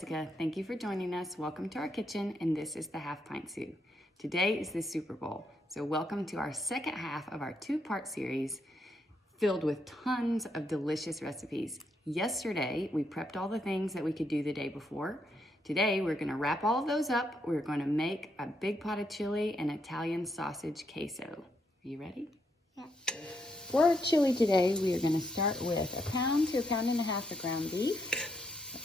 Jessica. Thank you for joining us. Welcome to our kitchen, and this is the Half Pint Sous. Today is the Super Bowl, so welcome to our second half of our two-part series filled with tons of delicious recipes. Yesterday, we prepped all the things that we could do the day before. Today, we're gonna wrap all of those up. We're gonna make a big pot of chili and Italian sausage queso. Are you ready? Yeah. For our chili today, we are gonna start with 1 pound to 1.5 pounds of ground beef.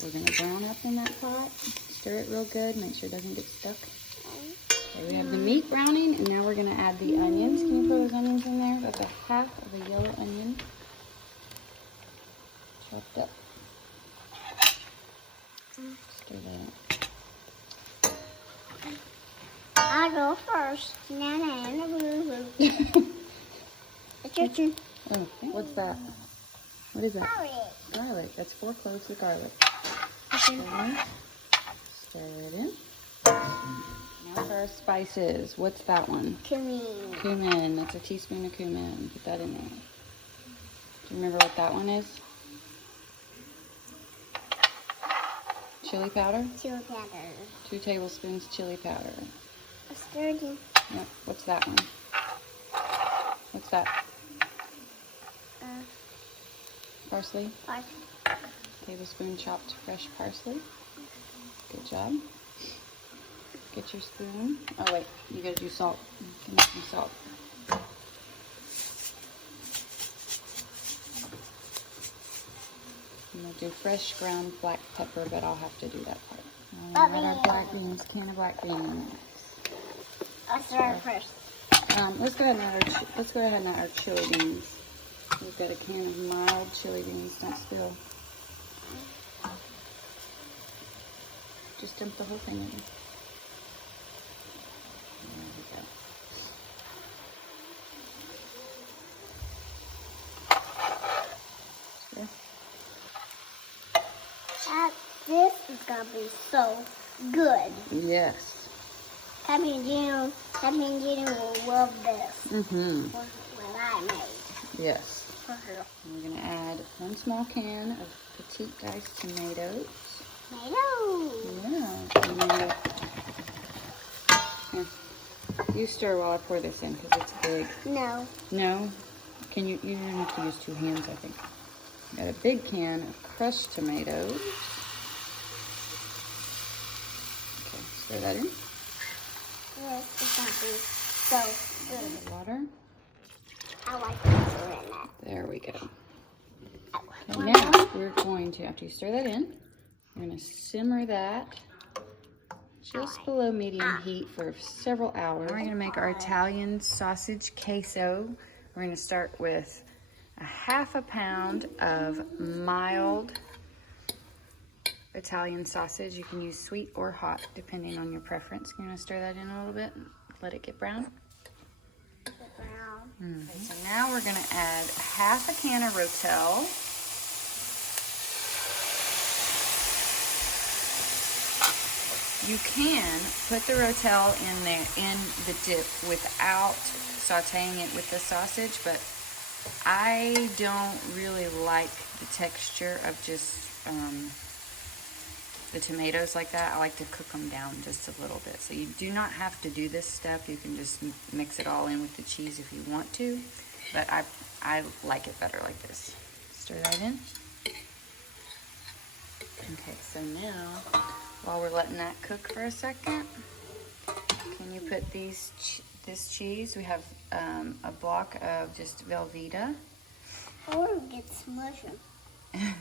We're gonna brown up in that pot. Stir it real good, make sure it doesn't get stuck. Okay, we have the meat browning, and now we're gonna add the onions. Can you throw those onions in there? That's 1/2 of a yellow onion, chopped up. Stir that. I'll go first. It's your turn. Oh, what's that? What is that? Garlic. Garlic. That's 4 cloves of garlic. Okay. Stir it in. Now for our spices. What's that one? Cumin. Cumin. That's 1 teaspoon of cumin. Put that in there. Do you remember what that one is? Chili powder? Chili powder. 2 tablespoons chili powder. Stir it in. Yep. What's that one? What's that? Parsley. Tablespoon chopped fresh parsley. Good job. Get your spoon. Oh wait, you gotta do salt. Give me some salt. I'm gonna do fresh ground black pepper, but I'll have to do that part. Add our black beans, can of black beans. I'll start first. Let's go ahead and add our chili beans. We've got a can of mild chili beans. Don't spill. Just dump the whole thing in. There we go. This is gonna be so good. Yes. Happy and Gino will love this. Mm-hmm. What I made. Yes. For her. We're gonna add 1 small can of petite diced tomatoes. Tomato. Yeah. And then here, you stir while I pour this in because it's big. No. No? You don't have to use 2 hands, I think. Got a big can of crushed tomatoes. Okay, stir that in. Yes, it's gonna be so good. Water. I like to stir in that. There we go. Okay, now we're going to, after you stir that in, we're going to simmer that just below medium heat for several hours. We're going to make our Italian sausage queso. We're going to start with 1/2 pound of mild Italian sausage. You can use sweet or hot, depending on your preference. You're going to stir that in a little bit and let it get brown. Okay, so now we're going to add 1/2 can of Rotel. You can put the Rotel in there in the dip without sauteing it with the sausage, but I don't really like the texture of just the tomatoes like that. I like to cook them down just a little bit. So you do not have to do this step. You can just mix it all in with the cheese if you want to, but I like it better like this. Stir that in. Okay, so now, while we're letting that cook for a second, can you put this cheese? We have a block of just Velveeta. Or get smush them.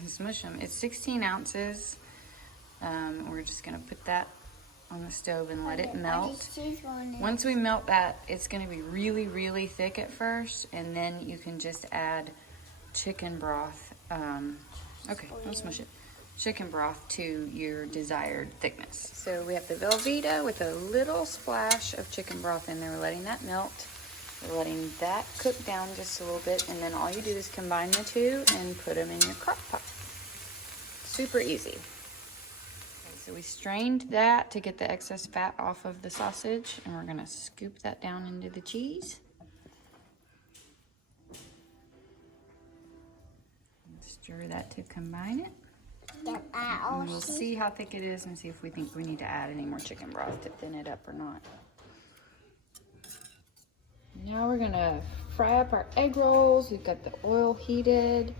Smush them. It's 16 ounces. We're just going to put that on the stove and let it melt. Once we melt that, it's going to be really, really thick at first, and then you can just add chicken broth. Okay, don't smush it. Chicken broth to your desired thickness. So we have the Velveeta with a little splash of chicken broth in there. We're letting that melt. We're letting that cook down just a little bit, and then all you do is combine the two and put them in your crock pot. Super easy. So we strained that to get the excess fat off of the sausage, and we're gonna scoop that down into the cheese. Stir that to combine it. And we'll see how thick it is and see if we think we need to add any more chicken broth to thin it up or not. Now we're gonna fry up our egg rolls. We've got the oil heated.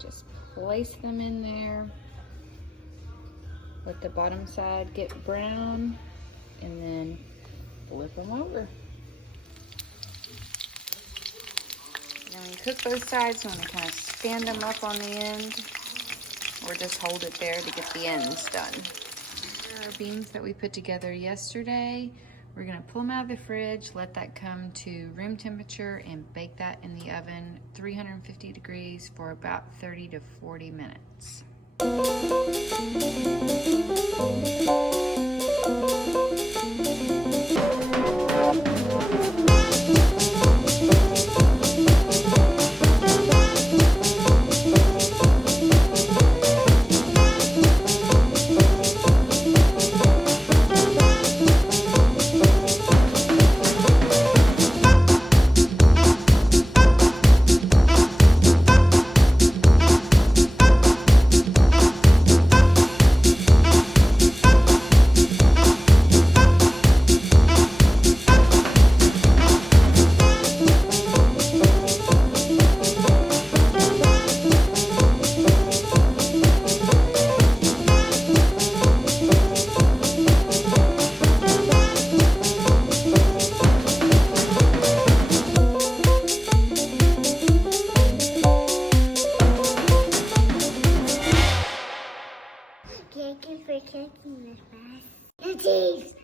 Just place them in there. Let the bottom side get brown and then flip them over. And when you cook both sides, you want to kind of stand them up on the end or just hold it there to get the ends done. Here are our beans that we put together yesterday. We're going to pull them out of the fridge, let that come to room temperature, and bake that in the oven 350 degrees for about 30 to 40 minutes. Thank you for taking this bath.